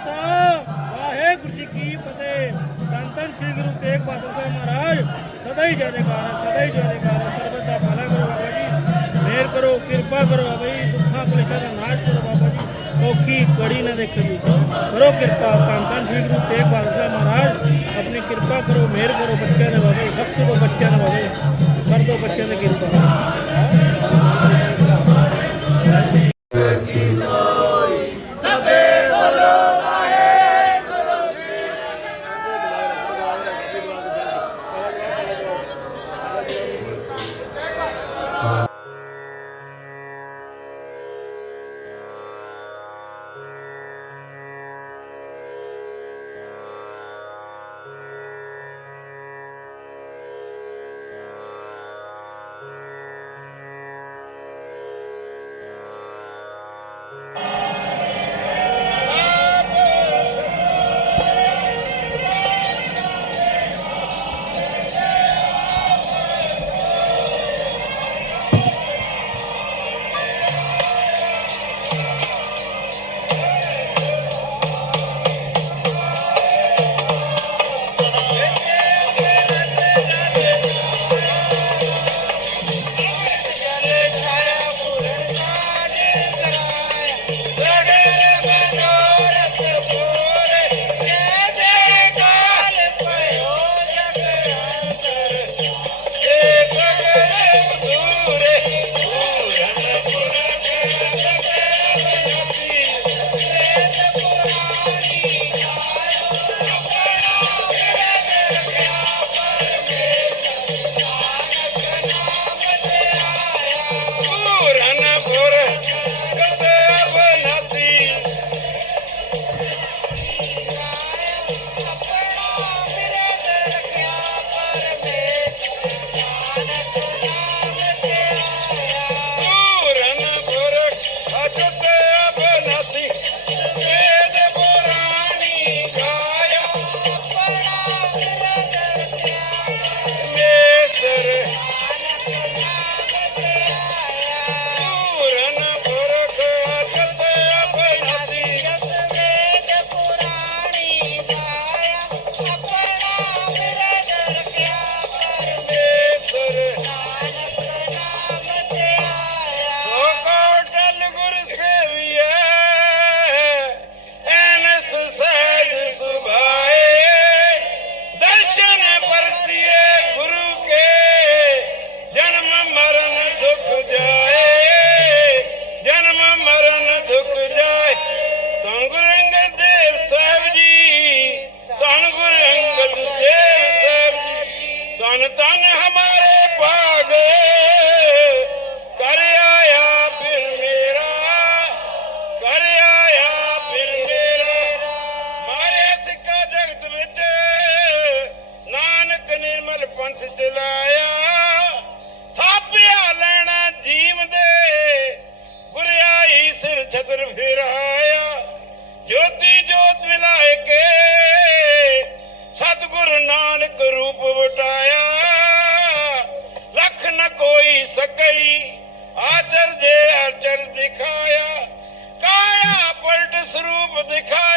ਖਾਲਸਾ ਵਾਹਿਗੁਰੂ ਜੀ ਕੀ ਫਤਿਹ। ਧੰਨ ਸ੍ਰੀ ਗੁਰੂ ਤੇਗ ਬਹਾਦਰ ਸਾਹਿਬ ਮਹਾਰਾਜ, ਸਦਾ ਹੀ ਜੈ ਜੈਕਾਰ ਸਦਾ ਹੀ ਜੈ ਜੈਕਾਰ ਸਰਬਤ ਦਾ ਭਲਾ ਕਰੋ ਬਾਬਾ ਜੀ। ਮਿਹਰ ਕਰੋ, ਕਿਰਪਾ ਕਰੋ ਬਾਬਾ ਜੀ, ਦੁੱਖਾਂ ਕਲੇਸ਼ਾਂ ਦਾ ਨਾਸ਼ ਕਰੋ ਬਾਬਾ ਜੀ। ਔਖੀ ਕੜੀ ਨਾ ਦੇਖੋ ਜੀ। ਕਰੋ ਕਿਰਪਾ, ਧੰਨ ਧੰਨ ਸ੍ਰੀ ਗੁਰੂ ਤੇਗ ਬਹਾਦਰ ਸਾਹਿਬ ਮਹਾਰਾਜ। ਆਪਣੀ ਕਿਰਪਾ ਕਰੋ, ਮਿਹਰ ਕਰੋ ਬੱਚਿਆਂ ਦੇ ਬਾਬਾ ਜੀ ਬਖਸ਼ ਦਿਓ ਬੱਚਿਆਂ ਦੇ ਬਾਬਾ ਜੀ ਕਰ ਦੋ ਬੱਚਿਆਂ ਦੀ ਕਿਰਪਾ। trupa de cá.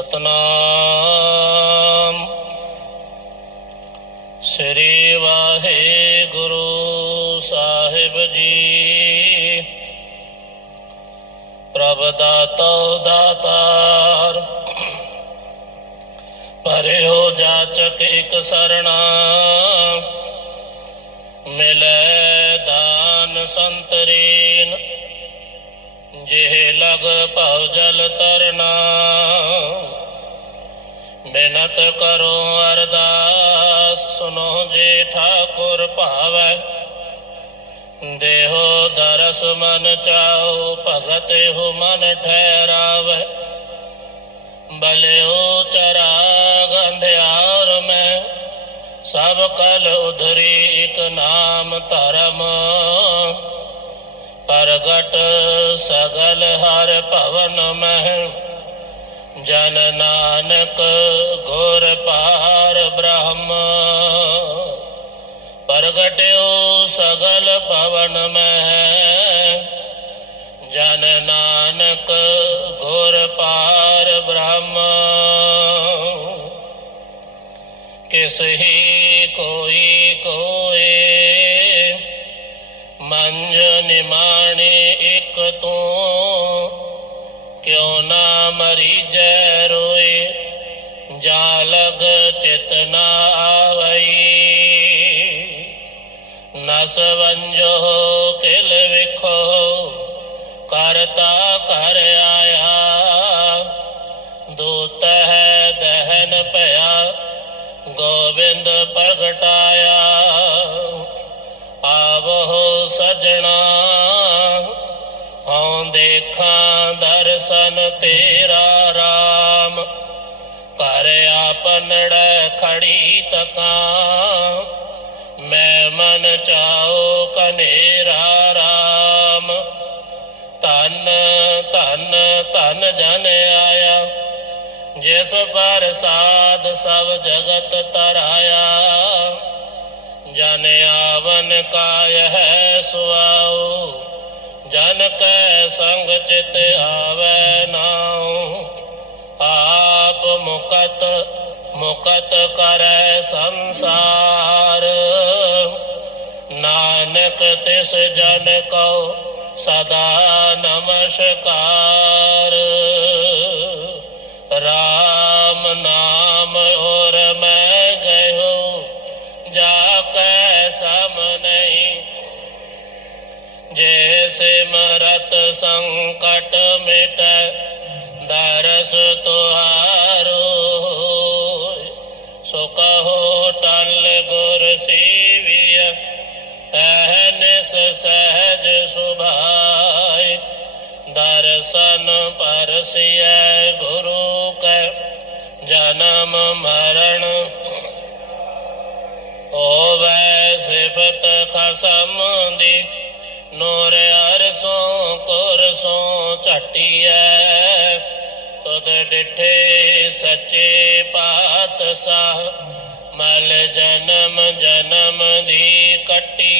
ਸਤਨਾਮ। ਸ੍ਰੀ ਵਾਹਿਗੁਰੂ ਸਾਹਿਬ ਜੀ। ਪ੍ਰਭ ਦਾਤਾ ਦਾਤਾਰ ਪਰਿਓ ਜਾਚਕ ਇਕ ਸਰਣਾ। ਮਿਲੈ ਦਾਨ ਸੰਤਰੀਨ। ਜਿਹ ਭਉ ਜਲ ਤਰਨਾ। ਬੇਨਤ ਕਰੋ ਅਰਦਾਸ ਸੁਨੋ ਜੇ ਠਾਕੁਰ ਭਾਵੈ। ਦੇਹੋ ਦਰਸ ਮਨ ਚਾਓ, ਭਗਤ ਹੋ ਮਨ ਠਹਿਰਾਵੈ। ਬਲਿਓ ਚਰਾਗ ਅੰਧਿਆਰ ਮੈਂ, ਸਭ ਕਲ ਉਧਰੀ ਇਕ ਨਾਮ ਧਰਮ। ਪ੍ਰਗਟ ਸਗਲ ਹਰ ਭਵਨ ਮਹਿ। ਜਨ ਨਾਨਕ ਗੁਰ ਪਾਰ ਬ੍ਰਹਮ। ਪ੍ਰਗਟਿਓ ਸਗਲ ਭਵਨ ਮਹਿ। ਜਨ ਨਾਨਕ ਗੁਰ ਪਾਰ ਬ੍ਰਹਮ। ਕਿਸ ਹੀ ਕੋਈ ਕੋ ਨਿਮਾਣੇ ਇੱਕ ਤੂੰ ਕਿਉ ਨਾ ਮਰੀਜੈ ਰੋਏ? ਜਾ ਲਗ ਚਿਤ ਆਵਈ। ਨਸ ਵੰਜੋ ਖੜੀ ਤਕਾਂ। ਮੈਂ ਮਨ ਚਾਓ ਕਨੇਰਾ ਰਾਮ। ਤਨ ਤਨ ਤਨ ਜਨ ਆਇਆ। ਜਿਸ ਪਰ ਸਾਧ ਸਭ ਜਗਤ ਤਰਾਇਆ। ਜਨ ਆਵਨ ਕਾਇ ਹੈ ਸੁਆਉ। ਜਨ ਕੈ ਸੰਗ ਚਿਤ ਆਵੈ ਨਾਉ। ਆਪ ਮੁਕਤ ਮੁਕਤ ਕਰੈ ਸੰਸਾਰ। ਨਾਨਕ ਤਿਸ ਜਨ ਕਉ ਸਦਾ ਨਮਸਕਾਰ। ਰਾਮ ਨਾਮ ਔਰ ਮੈਂ ਗਇਓ ਜਾ ਕੈ ਸਮ ਨਹੀਂ। ਜੇ ਸਿਮਰਤ ਸੰਕਟ ਮਿਟ ਅਹਨਿਸ ਸਹਿਜ ਸੁਭਾਈ ਦਰਸ਼ਨ ਪਰਸਿਐ ਗੁਰੂ ਕੈ, ਜਨਮ ਮਰਨ ਹੋਵੇ ਸਿਫਤ ਖਸਮ ਦੀ, ਨੂਰ ਅਰਸੋਂ ਕੁਰਸੋਂ ਝਟੀਐ, ਤੁਧ ਡਿਠੇ ਸੱਚੇ ਪਾਤਸ਼ਾਹ, ਮਲ ਜਨਮ ਜਨਮ ਦੀ ਕੱਟੀਐ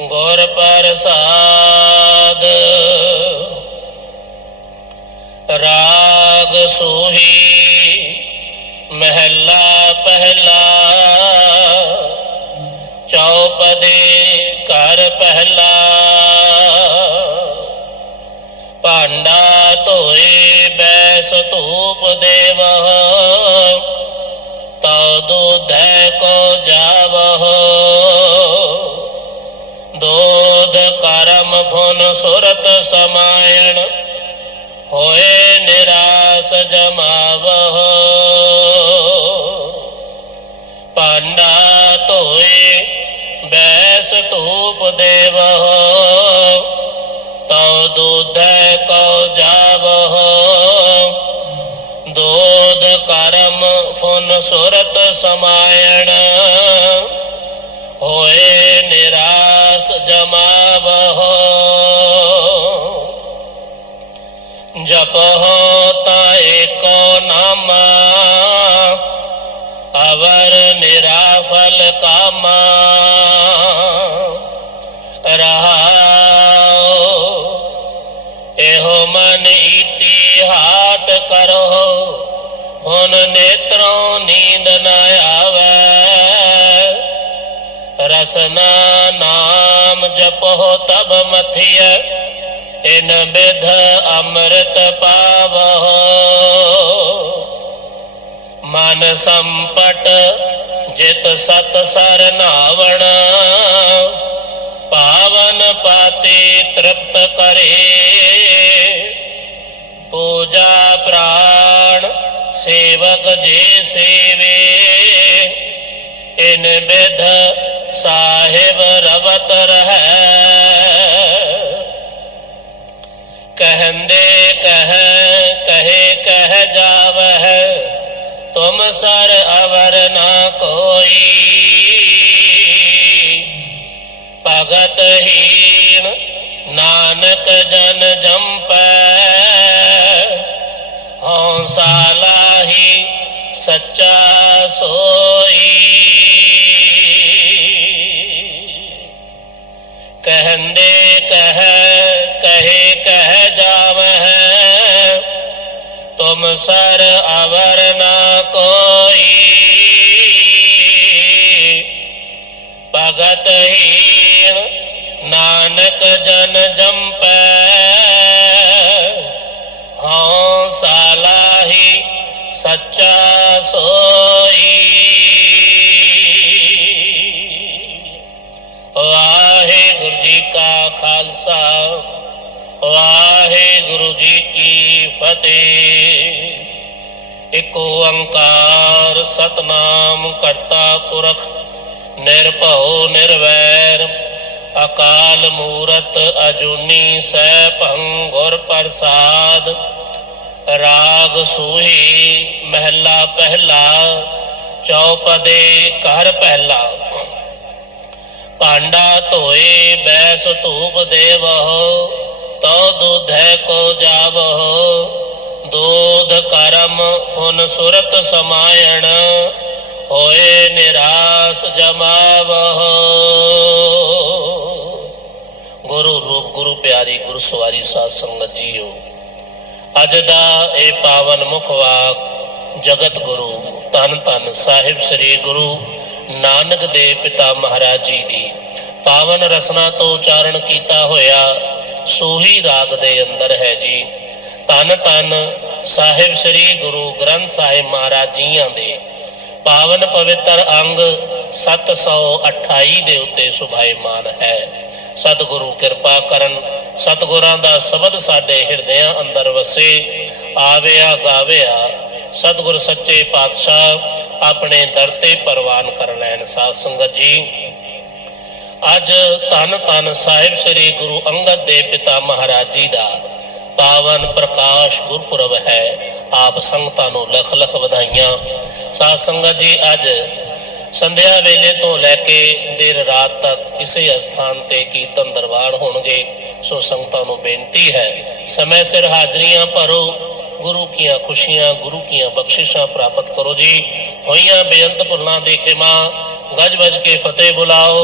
ਗੁਰ ਪ੍ਰਸਾਦ। ਰਾਗ ਸੋਹੀ ਮਹਿਲਾ ਪਹਿਲਾ। ਚੌਪਦੇ ਘਰ ਪਹਿਲਾ। ਭਾਂਡਾ ਧੋਏ ਬੈਸ ਧੂਪ ਦੇਵਹ ਤਉ ਦੁਧੈ ਕੋ ਜਾਵਹ। ਕਰਮ ਸੁਰਤ ਸਮਾਇਣ, ਹੋਏ ਨਿਰਾਸ ਜਮਾਵਹ। ਭਾਂਡਾ ਧੋਏ, ਬੈਸ ਧੂਪ ਦੇਵਹ। ਤਉ ਦੁਧੈ ਕਉ ਜਾਵਹ। ਦੋਧ ਕਰਮ ਫੁਨ ਸੁਰਤ ਸਮਾਇਣ, ਹੋਏ ਨਿਰਾਸ ਜਮਾਵਹ। ਜਪਹੁ ਤਾ ਏਕੋ ਨਾਮਾ, ਅਵਰ ਨਿਰਾਫਲ ਕਾਮਾ। ਰਹਾਉ, ਇਹੋ ਮਨ ਈਟੀ ਹਾਥ ਕਰੋ, ਹੁਣ ਨੇਤਰੋਂ ਨੀਂਦ ਨ ਆਵੇ। ਰਸਨਾ ਨਾਮ ਜਪੋ ਤਬ ਮਥਿਐ ਇਨ ਬਿਧ ਅੰਮ੍ਰਿਤ ਪਾਵਹੁ। ਮਨ ਸੰਪਟ ਜਿਤ ਸਤ ਸਰ ਨਾਵਣ, ਪਾਵਨ ਪਾਤੀ ਤ੍ਰਿਪਤ ਕਰੇ। ਪੂਜਾ ਪ੍ਰਾਣ ਸੇਵਕ ਜੇ ਸੇਵੇ ਇਨ ਬਿਧ ਸਾਹਿਬ ਰਵਤ ਰਹਿ ਕਹਿੰਦੇ ਕਹ, ਕਹੇ ਕਹਿ ਜਾਵਹਿ, ਤੁਮ ਸਰ ਅਵਰ ਨਾ ਕੋਈ। ਭਗਤ ਹੀਨ ਨਾਨਕ ਜਨ ਜੰਪੈ। ਹਉਸਾ ਲਾਹੀ ਸੱਚਾ ਸੋਈ। ਕਹਿੰਦੇ ਕਹ, ਕਹੇ, ਕਹਿ ਜਾਵਹਿ। ਤੁਮ ਸਰ ਅਵਰ ਨਾ ਕੋਈ। ਭਗਤ ਹੀਨ ਨਾਨਕ ਜਨ ਜੰਪੈ। ਹਉ ਸਾਲਾਹੀ ਸੱਚਾ ਸੋਈ। ਖਾਲਸਾ ਵਾਹਿਗੁਰੂ ਜੀ ਕੀ ਫਤਿਹ। ਇਕ ਓੰਕਾਰ ਸਤਨਾਮ ਕਰਤਾ ਪੁਰਖ, ਨਿਰਭਉ, ਨਿਰਵੈਰ, ਅਕਾਲ ਮੂਰਤ, ਅਜੂਨੀ, ਸੈਭੰ, ਗੁਰ ਪ੍ਰਸਾਦ। ਰਾਗ ਸੂਹੀ, ਮਹਿਲਾ ਪਹਿਲਾ, ਚੌਪਦੇ ਘਰ ਪਹਿਲਾ। ਭਾਂਡਾ ਧੋਏ ਬੈਸ ਧੂਪ ਦੇਵਹੁ ਤਉ ਦੁਧੈ ਕੋ ਜਾਵਹੁ ਦੋਧ ਕਰਮ ਫੁਨ ਸੁਰਤ ਸਮਾਇਣ, ਹੋਏ ਨਿਰਾਸ ਜਮਾਵਹੁ ਗੁਰੂ ਰੂਪ, ਗੁਰੂ ਪਿਆਰੀ, ਗੁਰੂ ਸਵਾਰੀ ਸਾਧ ਸੰਗਤ ਜੀਓ, ਅੱਜ ਦਾ ਇਹ ਪਾਵਨ ਮੁਖ ਵਾਕ ਜਗਤ ਗੁਰੂ, ਧੰਨ ਧੰਨ ਸਾਹਿਬ ਸ੍ਰੀ ਗੁਰੂ ਨਾਨਕ ਦੇ ਪਿਤਾ ਮਹਾਰਾਜ ਜੀ ਦੀ। ਪਾਵਨ ਰਸਨਾ ਤੋਂ ਉਚਾਰਨ ਕੀਤਾ ਹੋਇਆ ਸੋਹੀ ਰਾਗ ਦੇ ਅੰਦਰ ਹੈ ਜੀ। ਧੰਨ ਧੰਨ ਸਾਹਿਬ ਸ੍ਰੀ ਗੁਰੂ ਗ੍ਰੰਥ ਸਾਹਿਬ ਮਹਾਰਾਜ ਜੀਆਂ ਦੇ। ਪਾਵਨ ਪਵਿੱਤਰ ਅੰਗ 728 ਦੇ ਉੱਤੇ ਸੁਭਾਇਮਾਨ ਹੈ। ਸਤਿਗੁਰੂ ਕਿਰਪਾ ਕਰਨ, ਸਤਿਗੁਰਾਂ ਦਾ ਸ਼ਬਦ ਸਾਡੇ ਹਿਰਦਿਆਂ ਅੰਦਰ ਵਸੇ, ਆਵਿਆ ਗਾਵਿਆ ਸਤਿਗੁਰ ਸੱਚੇ ਪਾਤਸ਼ਾਹ ਆਪਣੇ ਦਰ ਤੇ ਪ੍ਰਵਾਨ ਕਰ ਲੈਣ, ਸਾਧ ਸੰਗਤ ਜੀ। ਅੱਜ ਧੰਨ ਧੰਨ ਸਾਹਿਬ ਸ੍ਰੀ ਗੁਰੂ ਅੰਗਦ ਦੇ ਪਿਤਾ ਮਹਾਰਾਜ ਜੀ ਦਾ ਪਾਵਨ ਪ੍ਰਕਾਸ਼ ਗੁਰਪੁਰਬ ਹੈ। ਆਪ ਸੰਗਤਾਂ ਨੂੰ ਲੱਖ ਲੱਖ ਵਧਾਈਆਂ। ਸਾਧ ਸੰਗਤ ਜੀ, ਅੱਜ ਸੰਧਿਆ ਵੇਲੇ ਤੋਂ ਲੈ ਕੇ ਦੇਰ ਰਾਤ ਤੱਕ ਇਸੇ ਅਸਥਾਨ ਤੇ ਕੀਰਤਨ ਦਰਬਾਰ ਹੋਣਗੇ। ਸੋ ਸੰਗਤਾਂ ਨੂੰ ਬੇਨਤੀ ਹੈ, ਸਮੇਂ ਸਿਰ ਹਾਜ਼ਰੀਆਂ ਭਰੋ। ਗੁਰੂ ਕੀਆਂ ਖੁਸ਼ੀਆਂ ਗੁਰੂ ਕੀਆਂ ਬਖਸ਼ਿਸ਼ਾਂ ਪ੍ਰਾਪਤ ਕਰੋ ਜੀ ਹੋਈਆਂ ਬੇਅੰਤ ਭੁੱਲਾਂ ਦੇ ਖਿਮਾ ਗੱਜ ਵੱਜ ਕੇ ਫਤਿਹ ਬੁਲਾਓ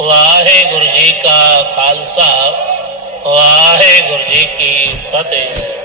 ਵਾਹਿਗੁਰੂ ਜੀ ਕਾ ਖਾਲਸਾ ਵਾਹਿਗੁਰੂ ਜੀ ਕੀ ਫਤਿਹ